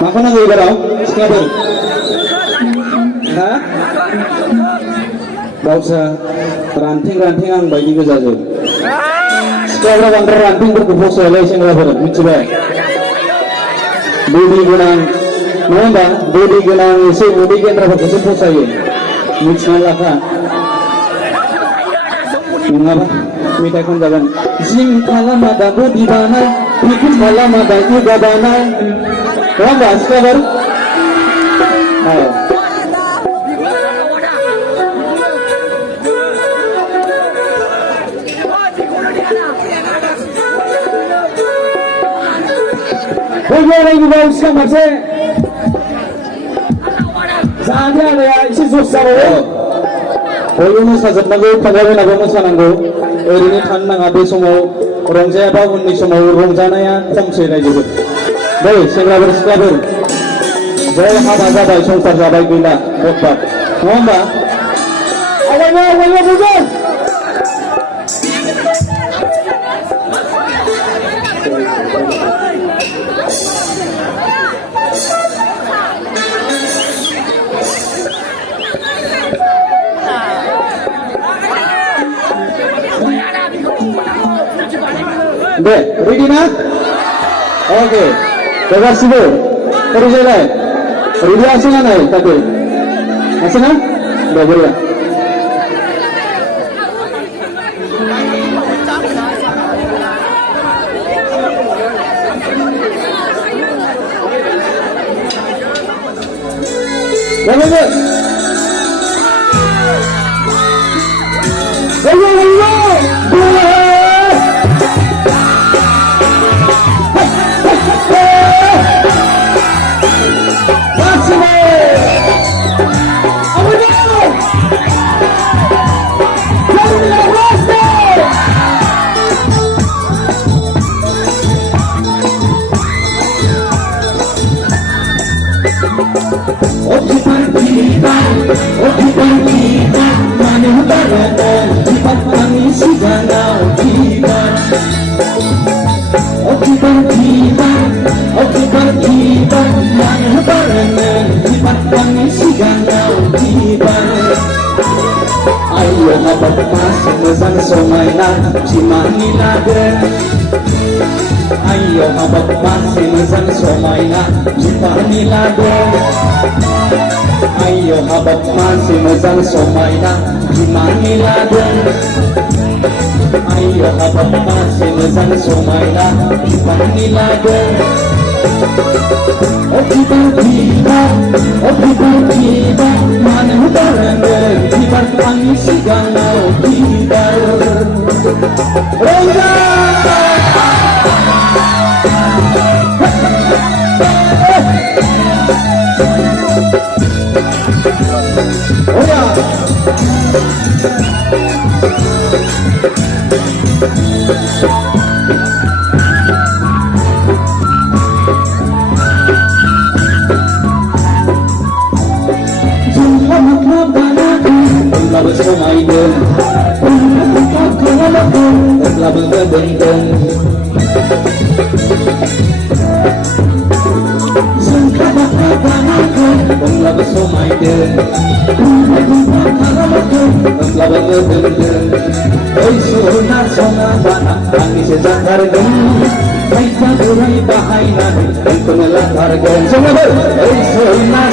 Maka nang ibarat sekarang, ha? Bausa ranting ang bayi ke saja. Sekarang kan ranting berkumpul selesai sehingga berat, mencoba. Budi gunang, mana? Budi gunang isi budi kan terapa kumpul saja. Mencoba kan. Mengapa? Minta kon jalan. Jing kalam ada budi bana, ikut kalam ada juga bana. Kamu sekarang? Ayo. Bagaimana ibu bawa sekarang masih? Saatnya ada ya isi susah loh. Bagaimana sahaja nago, pegawai nago masananggo. Ini tanah ngabe semua orang saya bangun ni semua orang sana ya sampai lagi tu. Baik, segera bersekolah. Jaya haba jabai, songkar jabai gila, berapa? Ngomba? Awalnya bukan. Deh, ready na? Okay. Tegar sibo. Terus jalan. Ready asing na naik tadi. Asing na? Dah boleh. Boleh. Ayo habak masih mezan somaina cimani lade. Ayo habak masih mezan somaina cimani lade. Ayo habak masih mezan somaina cimani lade. Ayo habak masih mezan somaina cimani lade. Oh kita, mana barang kita tangis segala kita. Oh ya. Bersamaiden, untuk kelabakan, telah berbentuk. Sengkabak kelabakan, telah bersamaiden, untuk kelabakan, telah berbentuk. Oi sunnah sunnah bana, kami sejak harga. Baik berai bahaya, dan penelah harga. Semua ber. Oi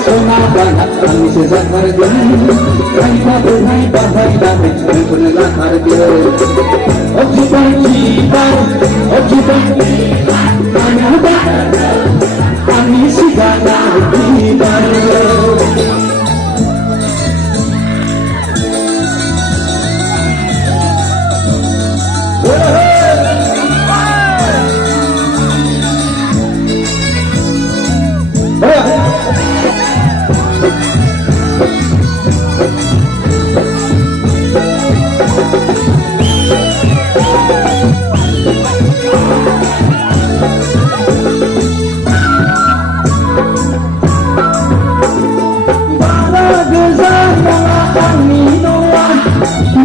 sunnah bana, kami sejak harga. Baik berai bahaya, dan penelah harga. Oh kita, hanya ber. Kami segala kita.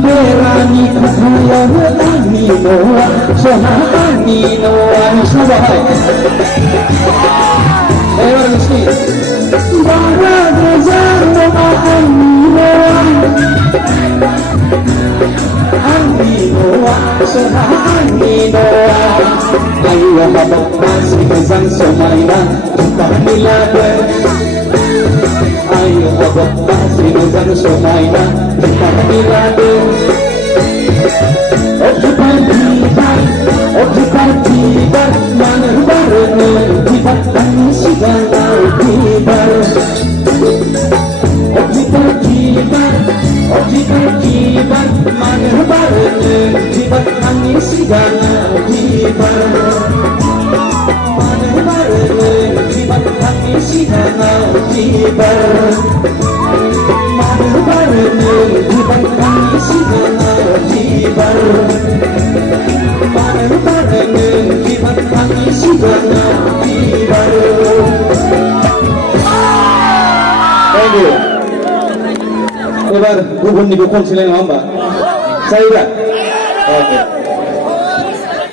Berani kaya berani doa, आंनि न'आ नोंसिना बाहाय एबार नोंसिनि बारा गोजान नङा आंनि न'आ सना आंनि न'आ आइया हाबाब मानसि मोजां समायना जुटानि लादों ayo habaq masih mojan somaina juटानि लादों Ojibar mana bareng kibar kami siganau kibar Ojibar mana bareng kibar kami siganau kibar Mana bareng kibar kami siganau kibar Mana bareng kibar kami siganau kibar Thank you. Ebar gugunniku खनसेलाय नङा होमबा? जायोदा? Oke.